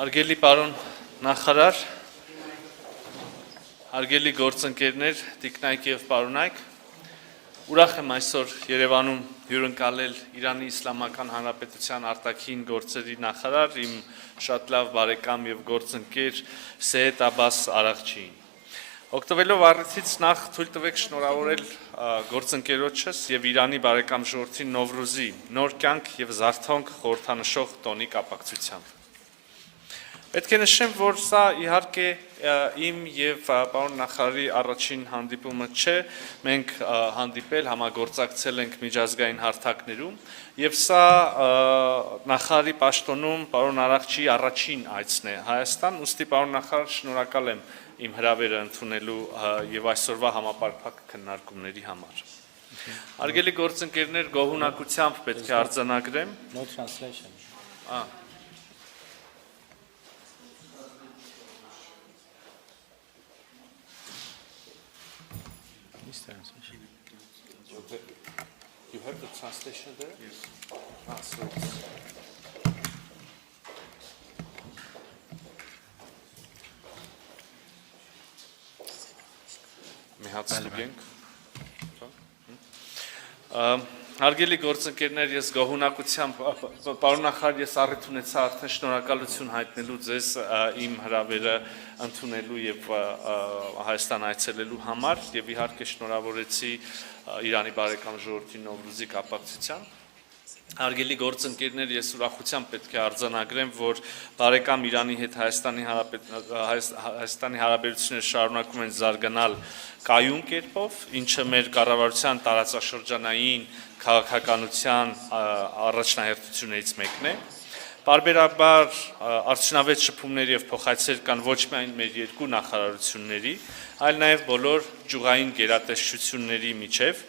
Հարգելի պարոն նախարար, հարգելի գործընկերներ, տիկնայք և պարոնայք, ուրախ եմ այսօր Երևանում հյուրընկալել Իրանի Իսլամական Հանրապետության արտաքին գործերի նախարար, իմ շատ լավ բարեկամ և գործընկեր Սեյեդ Աբբաս Արաղչիին։ Օգտվելով առիթից նախ թույլ տվեք շնորհավորել գործընկերոջս և Իրանի բարեկամ ժողովրդին Նովրուզի նոր կյանք և զարթոնք խորհրդանշող տոնի կապակցությամբ։ Պետք է նշեմ, որ սա իհարկե իմ և պարոն նախարարի առաջին հանդիպումը չէ, մենք հանդիպել, համագործակցել ենք միջազգային հարթակներում, և սա նախարարի պաշտոնում պարոն Արաղչիի առաջին այցն է Հայաստան, ուստի պարոն նախարար շնորհակալ եմ իմ հրավերը ընդունելու և այսօրվա համապարփակ քննարկումների համար։ Հարգելի գործընկերներ, գոհունակությամբ պետք է արձանագրեմ։ No translation. You have the translation there? Yes. So մի հատ ստուգենք։ Հարգելի գործընկերներ, ես գոհունակությամբ, պարոն նախարար, ես առիթ ունեցա արդեն շնորհակալություն հայտնելու ձեզ իմ հրավերը ընդունելու և Հայաստան այցելելու համար և իհարկե շնորհավորեցի Իրանի բարեկամ ժողովրդի Նովրուզի կապակցությամբ։ Հարգելի գործընկերներ, ես ուրախությամբ պետք է արձանագրեմ, որ բարեկամ Իրանի հետ Հայաստանի հարաբերությունները շարունակում են զարգանալ կայուն կերպով, ինչը մեր կառավարության տարածաշրջանային քաղաքականության առաջնահերթություններից մեկն է։ Պարբերաբար արդյունավետ շփումներ և փոխայցեր կան ոչ միայն մեր երկու նախարարությունների, այլ նաև բոլոր ճյուղային գերատեսչությունների միջև։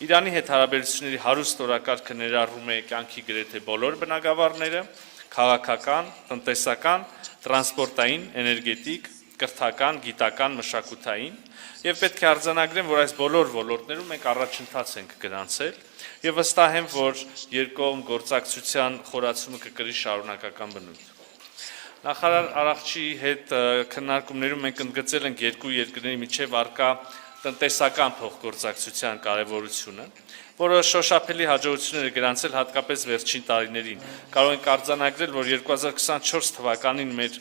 Իրանի հետ հարաբերությունների հարուստ օրակարգը ներառում է կյանքի գրեթե բոլոր բնագավառները՝ քաղաքական, տնտեսական, տրանսպորտային, էներգետիկ, կրթական, գիտական, մշակութային, և պետք է արձանագրեմ, որ այս բոլոր ոլորտներում մենք առաջընթաց ենք գրանցել և վստահ եմ, որ երկկողմ գործակցության խորացումը կկրի շարունակական բնույթ։ Նախարար Արաղչիի հետ քննարկումներում մենք ընդգծել ենք երկու երկրների միջև առկա տնտեսական փոխգործակցության կարևորությունը, որը շոշափելի հաջողություններ է գրանցել հատկապես վերջին տարիներին։ Կարող ենք արձանագրել, որ 2024 թվականին մեր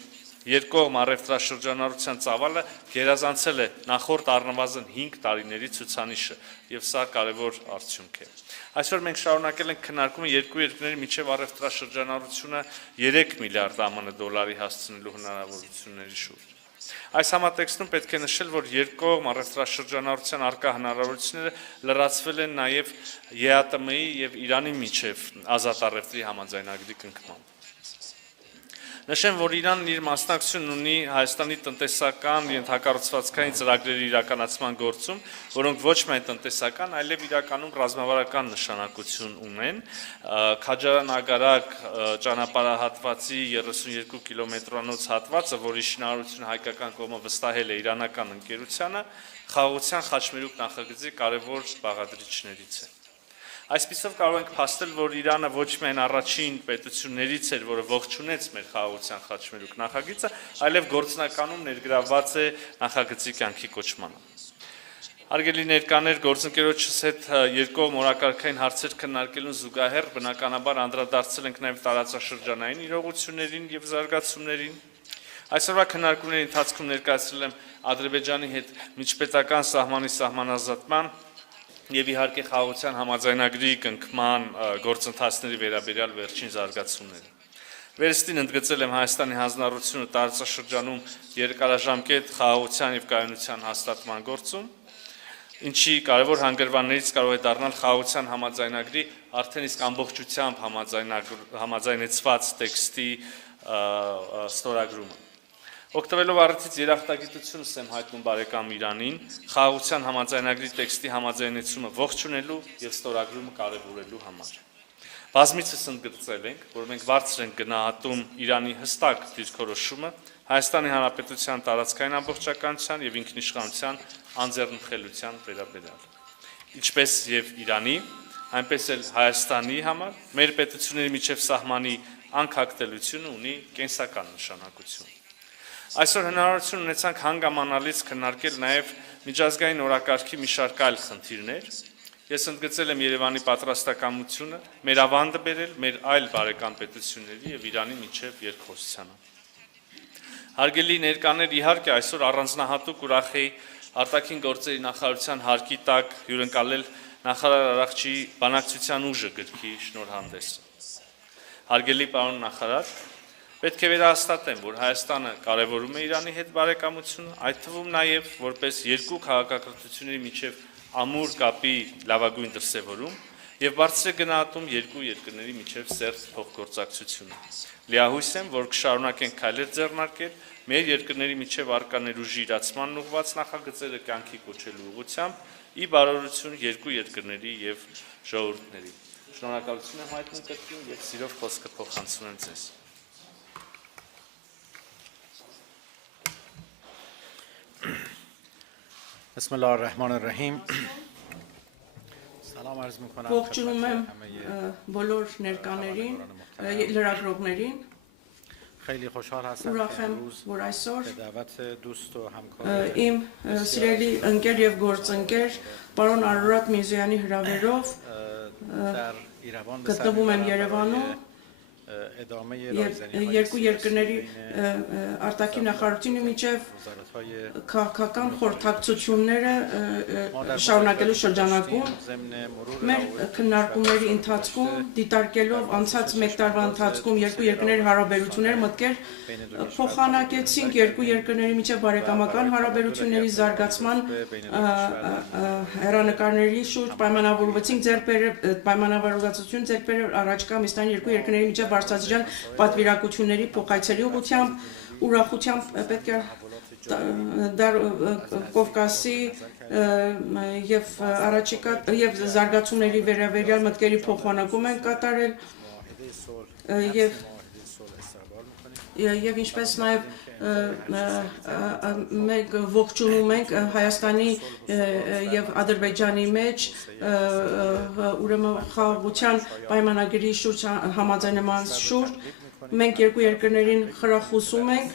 երկկողմ առևտրաշրջանառության ծավալը գերազանցել է նախորդ առնվազն 5 տարիների ցուցանիշը, և սա կարևոր արդյունք է։ Այսօր մենք շարունակել ենք քննարկումը երկու երկրների միջև առևտրաշրջանառությունը 3 միլիարդ ԱՄՆ դոլարի հասցնելու հնարավորությունների շուրջ։ Այս համատեքստում պետք է նշել, որ երկկողմ առևտրաշրջանառության առկա հնարավորությունները լրացվել են նաև ԵԱՏՄ-ի և Իրանի միջև ազատ առևտրի համաձայնագրի կնքմամբ։ Նշեմ, որ Իրանն իր մասնակցությունն ունի Հայաստանի տնտեսական ենթակառուցվածքային ծրագրերի իրականացման գործում, որոնք ոչ միայն տնտեսական, այլև իրականում ռազմավարական նշանակություն ունեն։ Քաջարան-Ագարակ ճանապարհահատվածի 32 կիլոմետրանոց հատվածը, որի շինարարությունը հայկական կողմը վստահել է իրանական ընկերությանը, խաղաղության խաչմերուկ նախագծի կարևոր բաղադրիչներից է։ Այսպիսով կարող ենք փաստել, որ Իրանը ոչ միայն առաջին պետություններից էր, որը ողջունեց մեր խաղաղության խաչմերուկ նախագիծը, այլև գործնականում ներգրավված է նախագծի կյանքի կոչմանը։ Հարգելի ներկաներ, գործընկերոջս հետ երկկողմ օրակարգային հարցեր քննարկելուն զուգահեռ բնականաբար անդրադարձել ենք նաև տարածաշրջանային իրողություններին և զարգացումներին։ Այսօրվա քննարկումների ընթացքում ներկայացրել եմ Ադրբեջանի հետ միջպետական սահմանի սահմանազատման և իհարկե խաղաղության համաձայնագրի կնքման գործընթացների վերաբերյալ վերջին զարգացումները։ Վերստին ընդգծել եմ Հայաստանի հանձնառությունը տարածաշրջանում երկարաժամկետ խաղաղության և կայունության հաստատման գործում, ինչի կարևոր հանգրվաններից կարող է դառնալ խաղաղության համաձայնագրի արդեն իսկ ամբողջությամբ համաձայնեցված տեքստի ստորագրումը։ Օգտվելով առիթից երախտագիտությունս եմ հայտնում բարեկամ Իրանին խաղաղության համաձայնագրի տեքստի համաձայնեցումը ողջունելու և ստորագրումը կարևորելու համար։ Բազմիցս ընդգծել ենք, որ մենք բարձր ենք գնահատում Իրանի հստակ դիրքորոշումը Հայաստանի Հանրապետության տարածքային ամբողջականության և ինքնիշխանության անձեռնմխելիության վերաբերյալ։ Ինչպես և Իրանի, այնպես էլ Հայաստանի համար մեր պետությունների միջև սահմանի անկախտելությունը ունի կենսական նշանակություն։ Այսօր հնարավորություն ունեցանք հանգամանալից քննարկել նաև միջազգային օրակարգի մի շարք այլ խնդիրներ։ Ես ընդգծել եմ Երևանի պատրաստակամությունը մեր ավանդը բերել մեր այլ բարեկամ պետությունների եւ Իրանի միջև երկխոսությանը։ Հարգելի ներկաներ, իհարկե այսօր առանձնահատուկ ուրախ էի արտաքին գործերի նախարարության հարկի տակ հյուրընկալել նախարար Արարողջի բանակցության ուժը գրքի շնորհանդեսը։ Հարգելի պարոն նախարար, պետք է վերահաստատեմ, որ Հայաստանը կարևորում է Իրանի հետ բարեկամությունը, այդ թվում նաև որպես երկու քաղաքակրթությունների միջև ամուր կապի լավագույն դրսևորում եւ բարձր է գնահատում երկու երկրների միջև սերտ փոխգործակցությունը։ Լիահույս եմ, որ կշարունակենք քայլեր ձեռնարկել մեր երկրների միջև առկա ներուժի իրացման ուղղված նախագծերը կյանքի կոչելու ուղղությամբ ի բարօրություն երկու երկրների եւ ժողովուրդների։ Շնորհակալություն եմ հայտնում կրկին եւ սիրով խոսքը փոխանցում եմ ձեզ։ Bismillah ar-Rahman ar-Rahim. Salam arz میکنم ողջունում եմ բոլոր ներկաներին, լրագրողներին։ خیلی خوشحال هستم Ուրախ که եմ, امروز որ այսօր به دعوت دوست و همکار իմ սիրելի ընկեր եւ գործընկեր պարոն Արարատ Միրզոյանի հրավերով در ایروان به գտնվում եմ Երևանում ادامه եւ رایزنی‌های երկու երկրների արտաքին նախարարությունի միջև وزارت‌های քաղաքական խորհրդակցությունները շարունակելու շրջանակում ضمن مرور մեր քննարկումների ընթացքում դիտարկելով անցած մեկ տարվա ընթացքում երկու երկրների հարաբերությունները մտքեր փոխանակեցինք երկու երկրների միջև բարեկամական հարաբերությունների զարգացման հերանեկարների շուրջ պայմանավորվածություն ձեռք բերել առաջկա Միսթանի երկու երկրների միջև բարձրաձայն պատվիրակությունների փոխայցելի ուղղությամբ ուրախությամբ պետք է Կովկասի եւ առաջիկա եւ զարգացումների վերաբերյալ մտքերի փոխանակում են կատարել եւ ինչպես նաեւ մենք ողջունում ենք Հայաստանի եւ Ադրբեջանի մեջ ուրեմն խաղաղության պայմանագրի շուրջ համաձայնման շուրջ մենք երկու երկրներին խրախուսում ենք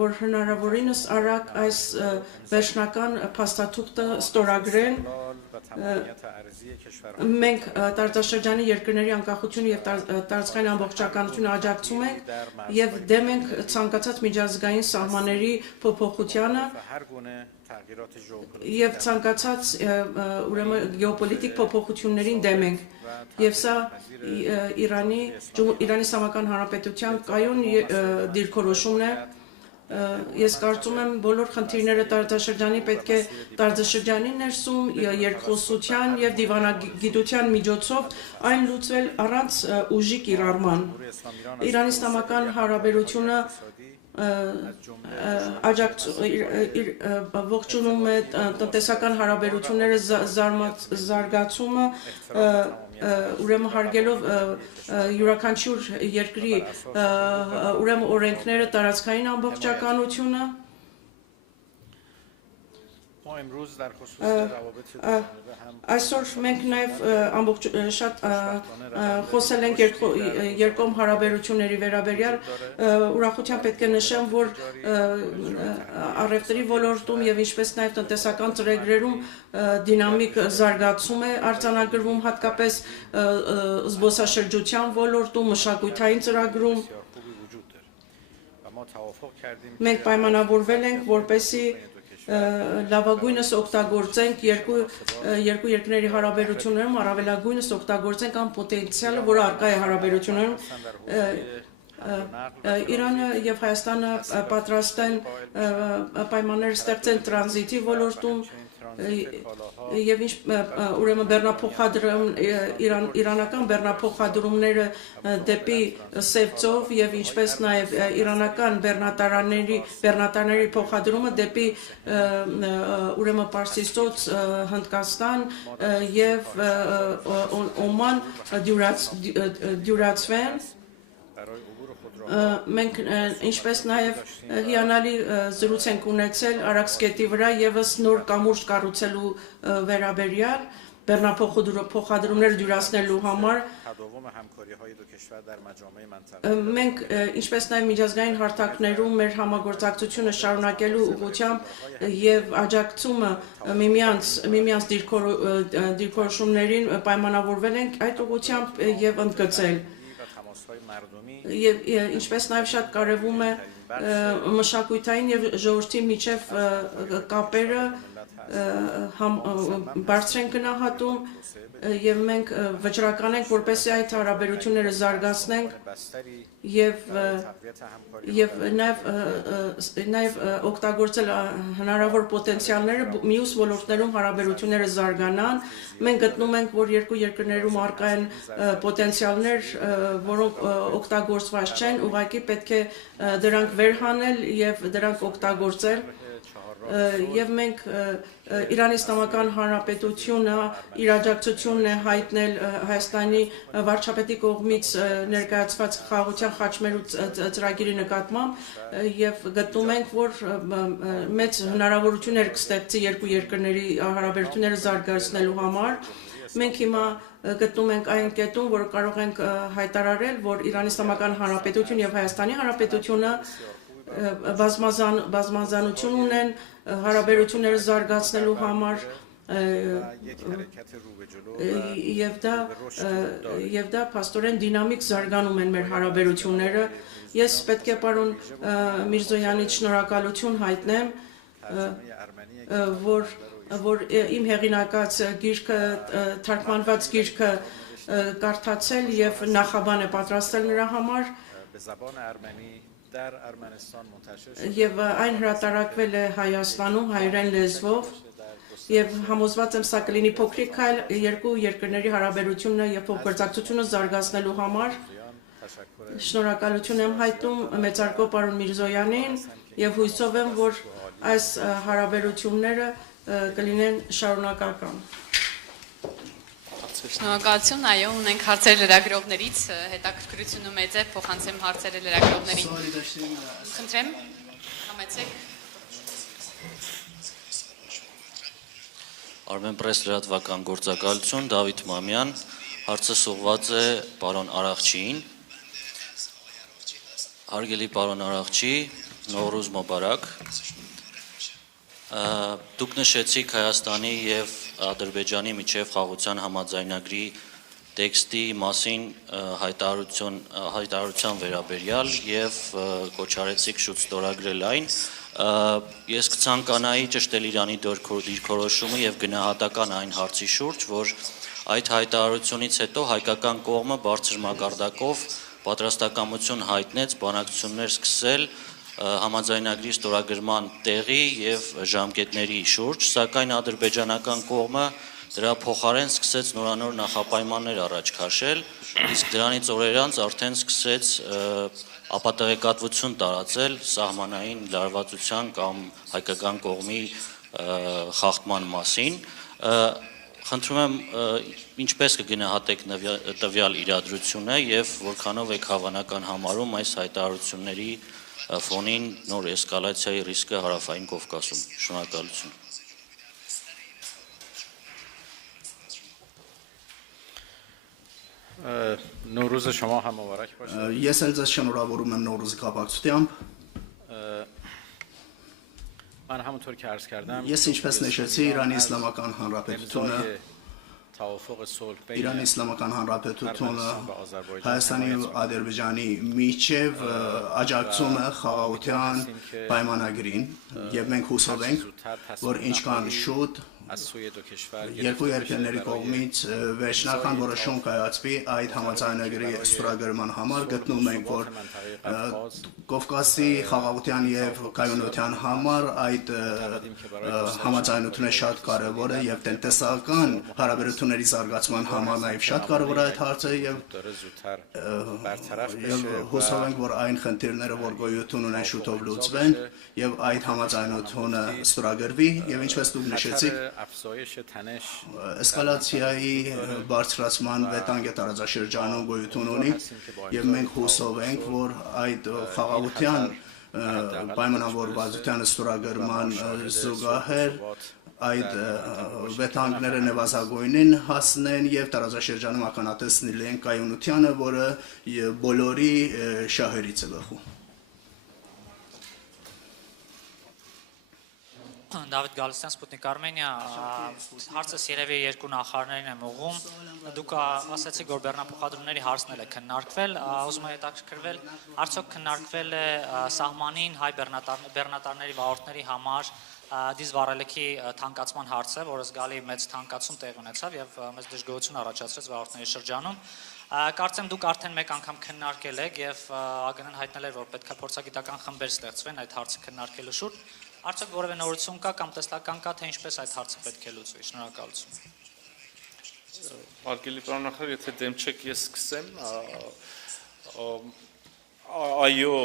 որ հնարավորինս արագ այս վերջնական փաստաթուղթը ստորագրեն մենք տարածաշրջանի երկրների անկախությունը եւ տարածքային ամբողջականությունը աջակցում ենք եւ դեմ ենք ցանկացած միջազգային սահմանների փոփոխությանը եւ ցանկացած ուրեմն գեոպոլիտիկ փոփոխություններին դեմ ենք եւ սա Իրանի Իսլամական Հանրապետության կայուն դիրքորոշումն է Ես կարծում եմ բոլոր խնդիրները տարածաշրջանի պետք է տարածաշրջանի ներսում երկխոսության եւ դիվանագիտության միջոցով այն լուծվել առանց ուժի կիրառման Իրանի Իսլամական Հանրապետությունը ողջունում է տնտեսական հարաբերությունները զարգացումը ուրեմն հարգելով յուրաքանչյուր երկրի ուրեմն օրենքները տարածքային ամբողջականությունը Այսօր մենք նաև շատ խոսել ենք երկկողմ հարաբերությունների վերաբերյալ ուրախությամբ պետք է նշեմ, որ առևտրի ոլորտում եւ ինչպես նաև տնտեսական ծրագրերում դինամիկ զարգացում է արձանագրվում հատկապես զբոսաշրջության ոլորտում, մշակութային ծրագրում մենք պայմանավորվել ենք, որպեսզի լավագույնս օգտագործենք երկու երկրների հարաբերություններում առավելագույնս օգտագործենք այն պոտենցիալը, որը առկա է հարաբերություններում Իրանը եւ Հայաստանը պատրաստ են պայմաններ ստեղծեն տրանզիտի ոլորտում եւ ինչ ուրեմն բեռնափոխադրում իրանական բեռնափոխադրումները դեպի Սևծով եւ ինչպես նաեւ իրանական բեռնատարների փոխադրումը դեպի ուրեմն Պարսիցոց Հնդկաստան եւ Օման դյուրացվեն մենք ինչպես նաև հիանալի զրույց ենք ունեցել Արաքսկետի վրա եւս նոր կամուրջ կառուցելու վերաբերյալ բեռնափոխադրումներ դյուրացնելու համար تداوم همکاری‌های دو کشور در مجامع منطقه մենք ինչպես նաև միջազգային հարթակներում մեր համագործակցությունը շարունակելու ուղղությամբ եւ աջակցումը միմյանց դիրքորոշումներին պայմանավորվել ենք այդ ուղղությամբ եւ ընդգծել و تماس‌های مردمی եւ ինչպես նաև շատ կարևում է մշակութային եւ ժողովրդի միջև կապերը բարձր են գնահատում եւ մենք վճռական ենք որպեսզի այդ հարաբերությունները զարգացնենք بستری եւ تقویت همکاری եւ նաեւ օգտագործել հնարավոր պոտենցիալները մյուս ոլորտներում հարաբերությունները զարգանան մենք գտնում ենք որ երկու երկրներում առկա են պոտենցիալներ որոնք օգտագործված չեն ուղղակի պետք է դրանք վերհանել եւ դրանք օգտագործել եւ մենք Իրանի Իսլամական Հանրապետությունը իր աջակցությունն է հայտնել Հայաստանի վարչապետի կողմից ներկայացված խաղաղության խաչմերու ծրագիրի նկատմամբ եւ գտնում ենք որ մեծ հնարավորություններ կստեղծի երկու երկրների հարաբերությունները զարգացնելու համար մենք հիմա գտնում ենք այն կետում որ կարող ենք հայտարարել որ Իրանի Իսլամական Հանրապետությունը եւ Հայաստանի Հանրապետությունը բազմազանություն ունեն հարաբերությունները զարգացնելու համար یک حرکت رو به جلو եւ դա փաստորեն դինամիկ զարգանում են մեր հարաբերությունները ես պետք է պարոն Միրզոյանից շնորհակալություն հայտնեմ որ իմ հեղինակած գիրքը թարգմանված գիրքը կարդացել եւ նախաբան է պատրաստել նրա համար به زبان ارمنی در ارمنستان منتشر شد եւ այն հրատարակվել է Հայաստանում հայերեն լեզվով եւ համոզված եմ սա կլինի փոքրիկ քայլ երկու երկրների հարաբերությունը եւ փոխգործակցությունը զարգացնելու համար շնորհակալություն եմ հայտնում մեծարգո պարոն Միրզոյանին եւ հույսով եմ որ այս հարաբերությունները կլինեն շարունակական Շնորհակալություն, այո, ունենք հարցեր լրագրողներից, հետաքրքրությունը մեծ է, փոխանցեմ հարցերը լրագրողներին։ Խնդրեմ, համեցեք։ Armenpress լրատվական գործակալություն Դավիթ Մամյան, հարցը ուղղված է պարոն Արախչիին։ Հարգելի պարոն Արախչի, Նովրուզ Մոբարակ։ Դուք նշեցիք Հայաստանի եւ Ադրբեջանի միջև խաղաղության համաձայնագրի տեքստի մասին հայտարարության վերաբերյալ եւ կոչարեցիք շուտ ստորագրել այն ես կցանկանայի ճշտել Իրանի դիրքորոշումը եւ գնահատական այն հարցի շուրջ որ այդ հայտարարությունից հետո հայկական կողմը բարձր մակարդակով պատրաստակամություն հայտնեց բանակցություններ սկսել համաձայնագրի ստորագրման տեղի եւ ժամկետների շուրջ, սակայն ադրբեջանական կողմը դրա փոխարեն սկսեց նորանոր նախապայմաններ առաջ քաշել, իսկ դրանից օրեր անց արդեն սկսեց ապատեղեկատվություն տարածել սահմանային լարվածության կամ հայկական կողմի խախտման մասին։ Խնդրում եմ ինչպես կգնահատեք տվյալ իրադրությունը եւ որքանով եք հավանական համարում այս հայտարարությունների ֆոնին նոր էսկալացիայի ռիսկը հարավային Կովկասում։ Շնորհակալություն։ نوروز شما هم مبارک باشه Ես էլ ձեզ շնորհավորում եմ Նոռուզի կապակցությամբ։ من همونطور که عرض کردم Ես ինչպես նշեցի Իրանի Իսլամական Հանրապետությունը توافق صلح Իրանի Իսլամական Հանրապետությունը Հայաստանի ու Ադրբեջանի միջև աջակցում է խաղաղության պայմանագրին եւ մենք հուսով ենք որ ինչքան շուտ از سوی دو کشور երկու երկրների կողմից վերջնական որոշում կայացվի այդ համաձայնագրի ստորագրման համար գտնում ենք որ Կովկասի խաղաղության եւ կայունության համար այդ համաձայնությունը շատ կարեւոր է եւ տնտեսական հարաբերությունների զարգացման համար նաեւ շատ կարեւոր է այդ հարցը եւ հուսով ենք որ այն խնդիրները որ գոյություն ունեն շուտով լուծվեն եւ այդ համաձայնությունը ստորագրվի եւ ինչպես դուք նշեցիք افزایش تنش էսկալացիայի բարձրացման վտանգ է տարածաշրջանում գոյություն ունի եւ մենք հուսով ենք որ այդ խաղաղության պայմանավորվածության ստորագրման զուգահեռ այդ վետանգները նվազագույնին հասնեն եւ տարածաշրջանում ականատես լինեն կայունությանը, որը բոլորի շահերից է բխում։ Դավիթ Գալստյան, Սպուտնիկ Արմենիա, հարցս երևի երկու նախարարներին եմ ուղղում։ Դուք ասացիք, որ բեռնափոխադրումների հարցն է քննարկվել, ուզում եմ հետաքրքրվել, արդյոք քննարկվել է սահմանին հայ բեռնատարների վարորդների համար դիզվառելիքի թանկացման հարցը, որը զգալի մեծ թանկացում տեղի ունեցավ եւ մեծ դժգոհություն առաջացրեց վարորդների շրջանում։ Կարծեմ դուք արդեն մեկ անգամ քննարկել եք եւ ԱԳՆ-ն հայտնել էր, որ պետք է փորձագիտական խմբեր ստեղծվեն այդ հարցը քննարկելու շուրջ։ Արդյոք որևէ նորություն կա կամ տեսլական կա, թե ինչպես այդ հարցը պետք է լուծվի։ Շնորհակալություն։ Հարգելի պարոն նախարար, եթե դեմ չեք, ես սկսեմ։ Այո,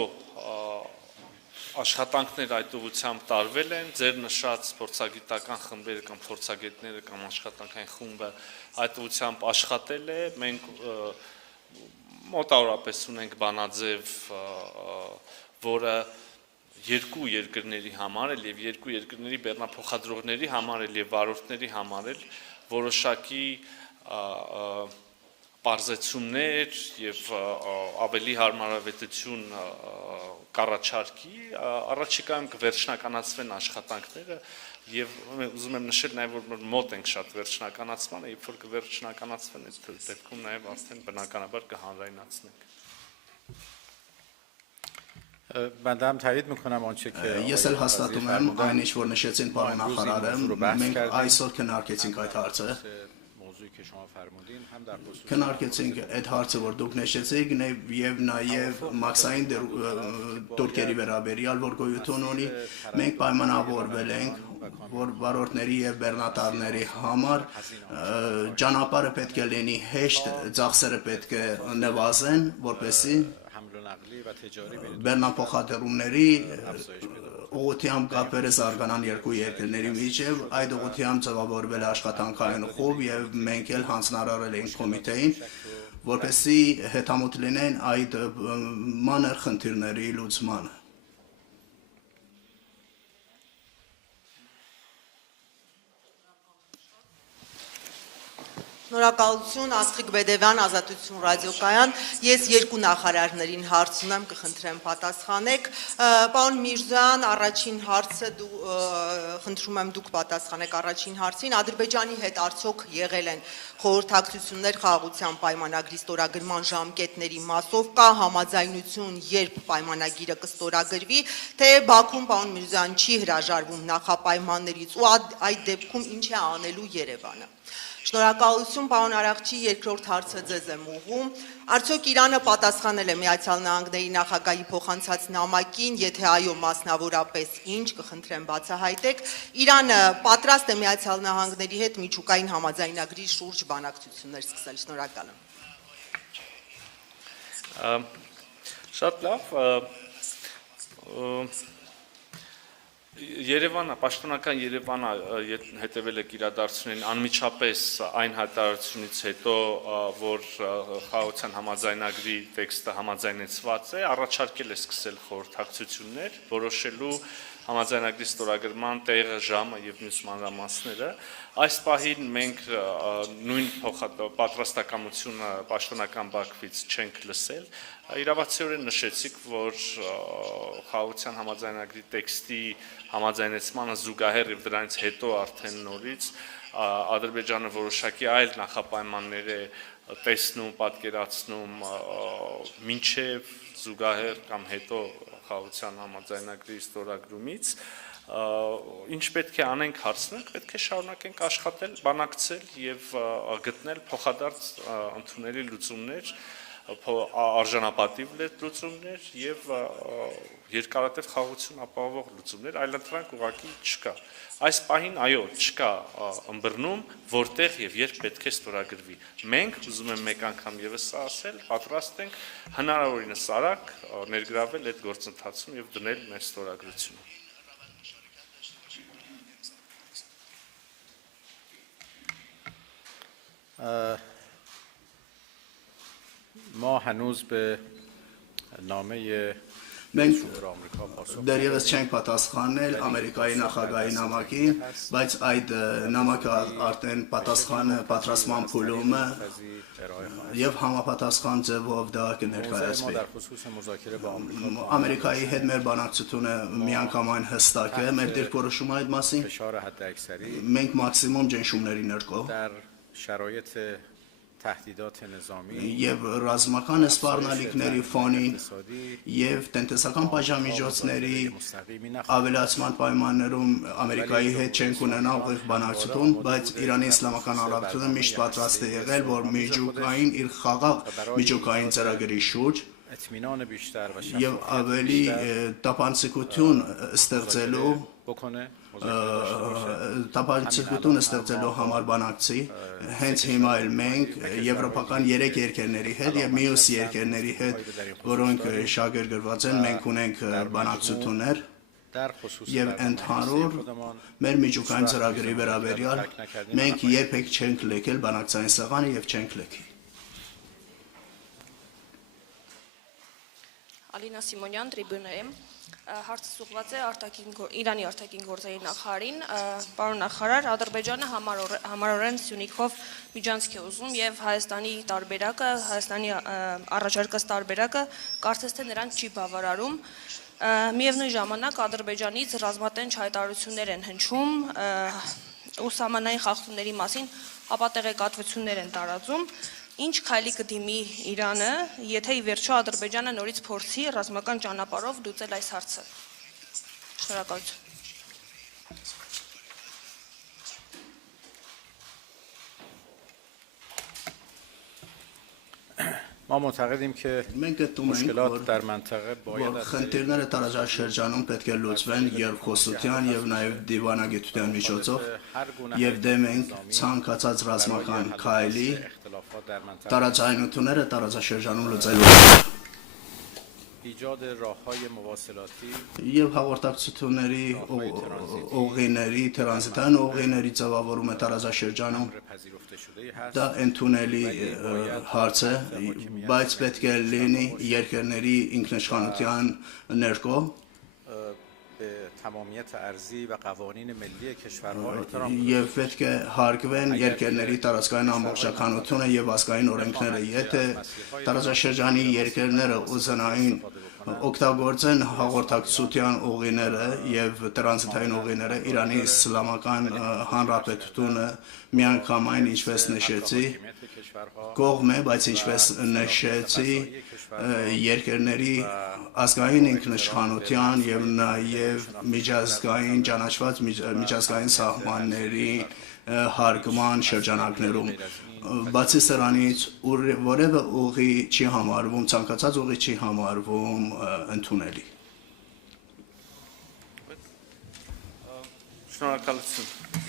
աշխատանքներ այդ ուղղությամբ տարվել են, ձեր նշած փորձագիտական խմբերը կամ փորձագետները կամ աշխատանքային խումբը այդ ուղղությամբ աշխատել է, մենք մոտավորապես ունենք բանաձև, որը երկու երկրների համար էլ եւ երկու երկրների բեռնափոխադրողների համար էլ եւ վարորդների համար էլ որոշակի պարզեցումներ եւ ավելի հարմարավետություն կառաջարկի, առաջիկայում կվերջնականացվեն աշխատանքները եւ ուզում եմ նշել նաեւ որ մոտ ենք շատ վերջնականացմանը, երբ որ կվերջնականացվեն այդ դեպքում նաեւ արդեն բնականաբար կհանրայնացնենք։ بندم تایید میکنم آنچه که Ես էլ հաստատում եմ այն ինչ որ նշեցին պարոն նախարարը, մենք այսօր քննարկեցինք այդ հարցը։ موضوعی که شما فرمودین هم در خصوص Քննարկեցինք այդ հարցը, որ դուք նշեցիք, եւ նաեւ մաքսային դուրքերի վերաբերյալ, որ գոյություն ունի, մենք պայմանավորվել ենք, որ վարորդների եւ բեռնատարների համար ճանապարհը պետք է լինի հեշտ, ծախսերը պետք է նվազեն, որպեսզի حمل و نقلی و تجاری بین բեռնափոխադրումների ուղղությամբ կապերը զարգանան երկու երկրների միջև, այդ ուղղությամբ ձևավորվել է աշխատանքային խումբ եւ մենք էլ հանձնարարել ենք կոմիտեին, որպեսզի հետամուտ լինեն այդ մանր խնդիրների լուծմանը։ Շնորհակալություն Աստղիկ Բեդևյան, Ազատություն ռադիոկայան։ Ես երկու նախարարներին հարց ունեմ, կխնդրեմ պատասխանեք։ Պարոն Միրզոյան, առաջին հարցը խնդրում եմ դուք պատասխանեք առաջին հարցին։ Ադրբեջանի հետ արդյոք եղել են խորհրդակցություններ խաղաղության պայմանագրի ստորագրման ժամկետների մասով, կա համաձայնություն, երբ պայմանագիրը կստորագրվի, թե Բաքուն, պարոն Միրզոյան, չի հրաժարվում նախապայմաններից ու այդ դեպքում ինչ է անելու Երևանը։ Շնորհակալություն, պարոն Արաղչի, երկրորդ հարցը ձեզ եմ ուղղում։ Արդյոք Իրանը պատասխանել է Միացյալ Նահանգների նախագահի փոխանցած նամակին, եթե այո, մասնավորապես ինչ, կխնդրեմ բացահայտեք։ Իրանը պատրաստ է Միացյալ Նահանգների հետ միջուկային համաձայնագրի շուրջ բանակցություններ սկսել։ Շնորհակալ եմ։ Շատ լավ։ Երևանը, պաշտոնական Երևանը հետևել եք իրադարձություններին անմիջապես այն հայտարարությունից հետո, որ խաղաղության համաձայնագրի տեքստը համաձայնեցված է, առաջարկել է սկսել խորհրդակցություններ, որոշելու համաձայնագրի ստորագրման տեղը, ժամը եւ մյուս մանրամասները։ Այս պահին մենք նույն պատրաստակամությունը պաշտոնական Բաքվից չենք լսել։ Իրավացիորեն նշեցիք, որ խաղաղության համաձայնագրի տեքստի համաձայնեցմանը զուգահեռ եւ դրանից հետո արդեն նորից Ադրբեջանը որոշակի այլ նախապայմաններ է տեսնում, պատկերացնում մինչև զուգահեռ կամ հետո խաղաղության համաձայնագրի ստորագրումից, ինչ պետք է անենք հարցնենք, պետք է շարունակենք աշխատել, բանակցել եւ գտնել փոխադարձ ընդունելի լուծումներ, արժանապատիվ լուծումներ եւ երկարատև խաղաղություն ապահովող լուծումներ, այլընտրանք ուղղակի չկա։ Այս պահին այո, չկա ըմբռնում, որտեղ եւ երբ պետք է ստորագրվի։ Մենք ուզում եմ մեկ անգամ եւս ասել, պատրաստ ենք հնարավորինս արագ ներգրավել այդ գործընթացում եւ դնել մեր ստորագրությունը։ ما هنوز به نامه Մենք آمریکا پاسخ դեռևս չենք պատասխանել Ամերիկայի նախագահի նամակին, բայց այդ նամակը արդեն պատասխանը պատրաստման փուլում է եւ համապատասխան ձևով դա ما կներկայացվի։ در خصوص مذاکره با آمریکا Ամերիկայի հետ մեր բանակցությունը միանգամայն հստակ է, մեր դիրքորոշումը այդ մասին։ فشار حداکثری Մենք մաքսիմում ճնշումների ներկո در شرایط تهدیدات نظامی եւ ռազմական սպառնալիքների ֆոնին اقتصادی եւ տնտեսական բաժամիջոցների مستقیمی نه ավելացման պայմաններում Ամերիկայի հետ չենք ունենա ուղիղ բանակցություն, բայց Իրանի Իսլամական Հանրապետությունը միշտ պատրաստ է եղել, որ միջուկային իր խաղաղ միջուկային ծրագրի շուրջ اطمینان بیشتر و եւ ավելի տապանցիկություն ստեղծելու بکنه տապանցիկություն ստեղծելու համար բանակցի հենց հիմա էլ մենք եվրոպական 3 երկրների հետ եւ մյուս երկրների հետ, որոնք շահագրգռված են, մենք ունենք բանակցություններ در خصوص եւ ընդհանուր خودمان մեր միջուկային ծրագրի վերաբերյալ մենք երբեք չենք լեկել բանակցային սեղանը եւ չենք լեկի։ Ալինա Սիմոնյան, տրիբյունայեմ, հարցը ուղղված է Իրանի արտաքին գործերի նախարարին, պարոն նախարար, Ադրբեջանը համառորեն Սյունիքով միջանցք է ուզում եւ Հայաստանի տարբերակը, Հայաստանի առաջարկած տարբերակը կարծես թե նրան չի բավարարում։ Միևնույն ժամանակ Ադրբեջանից ռազմատենչ հայտարարություններ են հնչում ու սահմանային խախտումների մասին ապատեղեկատվություններ են տարածում։ Ինչ քայլի կդիմի Իրանը, եթե ի վերջո Ադրբեջանը նորից փորձի ռազմական ճանապարհով լուծել այս հարցը։ Շնորհակալություն։ ما معتقدیم که Մենք գտնում ենք, مشکلات در منطقه باید որ از խնդիրները տարածաշրջանում պետք է լուծվեն երկխոսության եւ նաեւ դիվանագիտության միջոցով եւ դեմ ենք ցանկացած ռազմական քայլի اختلافات در منطقه տարածայնությունները տարածաշրջանում լուծելու ایجاد راههای مواصلاتی եւ հաղորդակցությունների ուղիների տրանզիտային ուղիների ձևավորումը տարածաշրջանում پذیرفته شده هست դա ընդունելի հարց է, բայց պետք է լինի երկրների ինքնիշխանության ներքո به تمامیت ارضی و قوانین ملی کشورها احترام եւ պետք է հարգվեն երկրների տարածքային ամբողջականությունը եւ ազգային օրենքները։ Եթե տարածաշրջանի երկրները ուզենային օգտագործեն հաղորդակցության ուղիները եւ տրանզիտային ուղիները, Իրանի Իսլամական Հանրապետությունը միանգամայն, ինչպես նշեցի, կողմ է, բայց ինչպես նշեցի, երկրների ազգային ինքնիշխանության եւ նաեւ միջազգային ճանաչված միջազգային սահմանների հարգման շրջանակներում բացի սրանից որևէ ուղի չի համարվում, ցանկացած ուղի չի համարվում ընդունելի։ Շնորհակալություն։